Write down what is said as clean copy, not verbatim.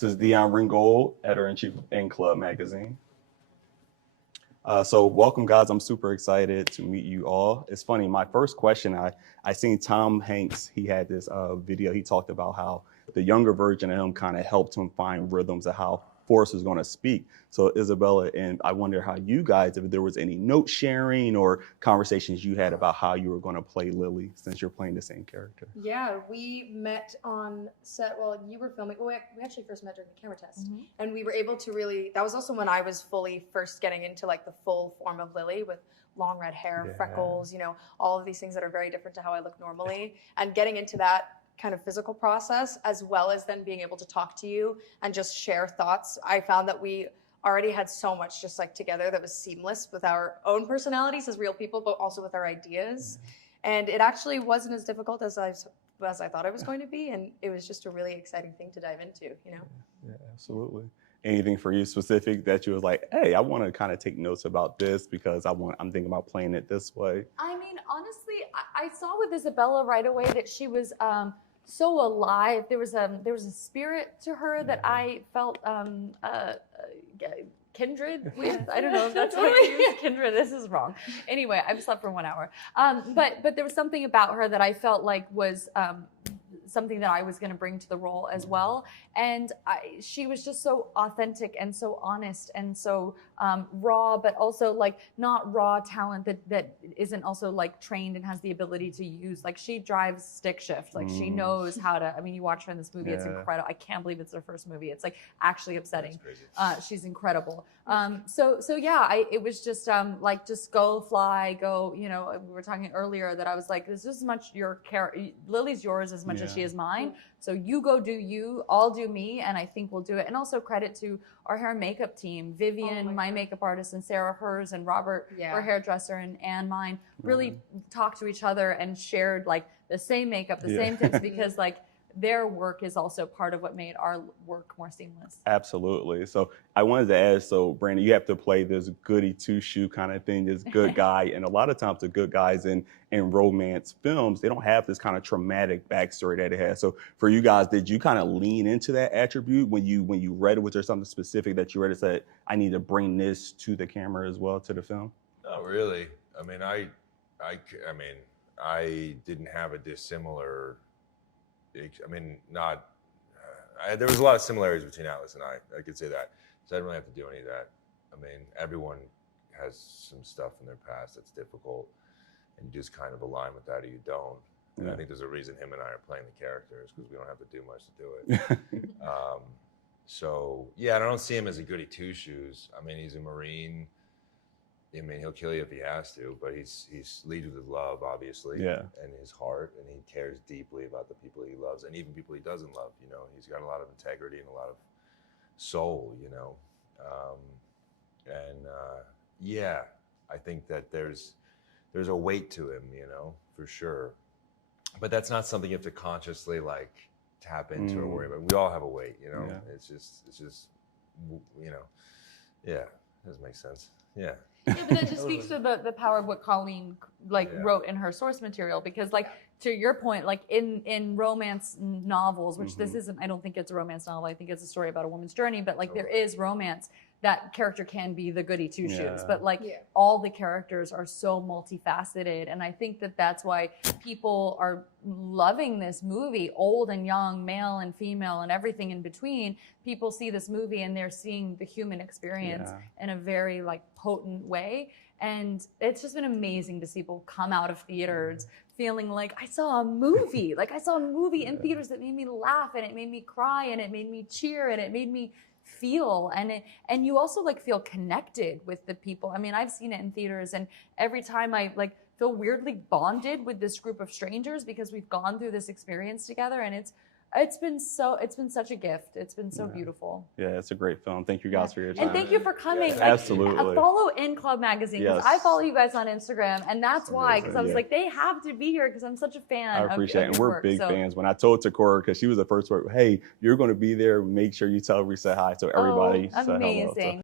This is Dion Ringgold, editor-in-chief of InClub magazine. So welcome, guys. I'm super excited to meet you all. It's funny, my first question, I seen Tom Hanks, he had this video, he talked about how the younger version of him kind of helped him find rhythms of how Forrest was going to speak. So Isabella, and I wonder how you guys, if there was any note sharing or conversations you had about how you were going to play Lily, since you're playing the same character. Yeah, we met on set while you were filming. Well, we actually first met during the camera test. Mm-hmm. And we were able to really, that was also when I was fully first getting into like the full form of Lily with long red hair, freckles, you know, all of these things that are very different to how I look normally. And getting into that kind of physical process, as well as then being able to talk to you and just share thoughts. I found that we already had so much just like together that was seamless with our own personalities as real people, but also with our ideas. And it actually wasn't as difficult as I thought it was going to be. And it was just a really exciting thing to dive into, you know? Yeah, absolutely. Anything for you specific that you was like, hey, I want to kind of take notes about this because I'm thinking about playing it this way? I mean, honestly, I saw with Isabella right away that she was so alive. There was a spirit to her that I felt kindred with. I don't know if that's what I use. Kindred. This is wrong. Anyway, I've slept for 1 hour. But there was something about her that I felt like was something that I was going to bring to the role as well. And she was just so authentic and so honest and so raw, but also like not raw talent that isn't also like trained and has the ability to use, like she drives stick shift. Like she knows how to, I mean, you watch her in this movie, it's incredible. I can't believe it's her first movie. It's like actually upsetting. She's incredible. So yeah, it was just like, just go fly, go, you know, we were talking earlier that I was like, this is as much your character, Lily's yours as much as she is mine. So you go do you, I'll do me, and I think we'll do it. And also credit to our hair and makeup team, Vivian, my makeup artist, and Sarah hers, and Robert, our hairdresser, and Anne mine, really talked to each other and shared like the same makeup, the same tips, because like their work is also part of what made our work more seamless. Absolutely. So I wanted to ask, so Brandon, you have to play this goody two-shoe kind of thing, this good guy. And a lot of times the good guys in romance films, they don't have this kind of traumatic backstory that it has. So for you guys, did you kind of lean into that attribute when you read it? Was there something specific that you read that said, I need to bring this to the camera as well, to the film? Not really. I mean, I didn't have a dissimilar, I mean, not, there was a lot of similarities between Atlas and I could say that. So I didn't really have to do any of that. I mean, everyone has some stuff in their past that's difficult, and you just kind of align with that or you don't. And I think there's a reason him and I are playing the characters, because we don't have to do much to do it. So yeah, I don't see him as a goody two-shoes. I mean, he's a Marine. I mean, he'll kill you if he has to, but he's leads with his love, obviously, and his heart, and he cares deeply about the people he loves, and even people he doesn't love. You know, he's got a lot of integrity and a lot of soul. You know, yeah, I think that there's a weight to him. You know, for sure, but that's not something you have to consciously like tap into or worry about. We all have a weight. You know, it's just you know, yeah, that makes sense. Yeah. Yeah, but that just speaks to the power of what Colleen wrote in her source material, because like to your point, like in romance novels, which this isn't, I don't think it's a romance novel, I think it's a story about a woman's journey, but like there is romance, that character can be the goody two shoes, but like all the characters are so multifaceted, and I think that that's why people are loving this movie, old and young, male and female, and everything in between. People see this movie and they're seeing the human experience in a very like potent way, and it's just been amazing to see people come out of theaters feeling like I saw a movie, like I saw a movie in theaters that made me laugh, and it made me cry, and it made me cheer, and it made me feel, and you also like feel connected with the people. I mean, I've seen it in theaters, and every time I like feel weirdly bonded with this group of strangers because we've gone through this experience together, and it's been such a gift. It's been so beautiful. Yeah, it's a great film. Thank you guys for your time. And thank you for coming. Like, absolutely. Follow InClub magazine, because I follow you guys on Instagram, and that's why, because I was like, they have to be here because I'm such a fan. I appreciate it. And we're work, big fans. When I told Takora, because she was the first word, hey, you're going to be there, make sure you tell her we said hi. So everybody said hello. Amazing.